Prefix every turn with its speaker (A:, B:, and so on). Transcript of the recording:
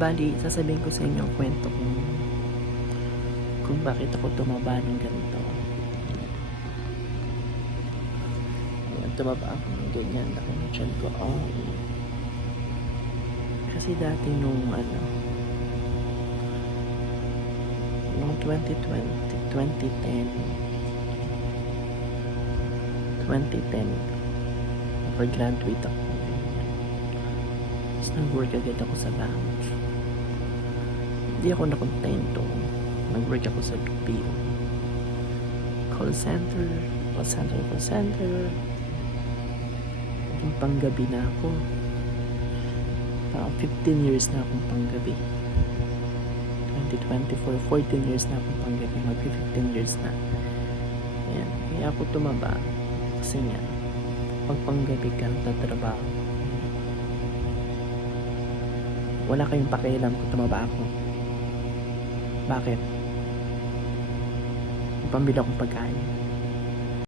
A: Bali, sasabihin ko sa inyo ang kwento kung kung bakit ako tumaba ng ganito. Ayan, tumaba ako ng ganyan. Laki ng tiyan ko. Oh. Kasi dati nung ano, nung 2020, 2010, 2010, nag-graduate ako. Nag-work agad ako sa bank. Hindi ako nakontento. Nag-work ako sa BPO. Call center, call center, call center. Naging panggabi na ako. Parang 15 years na akong panggabi. 2024, 14 years na akong panggabi. Mag 15 years na. Ayan. Kaya ako tumaba. Kasi nga, pag panggabi ka, nagtatrabaho. Wala kayong pakialam kung tumaba ako. Bakit? Pambili akong pagkain.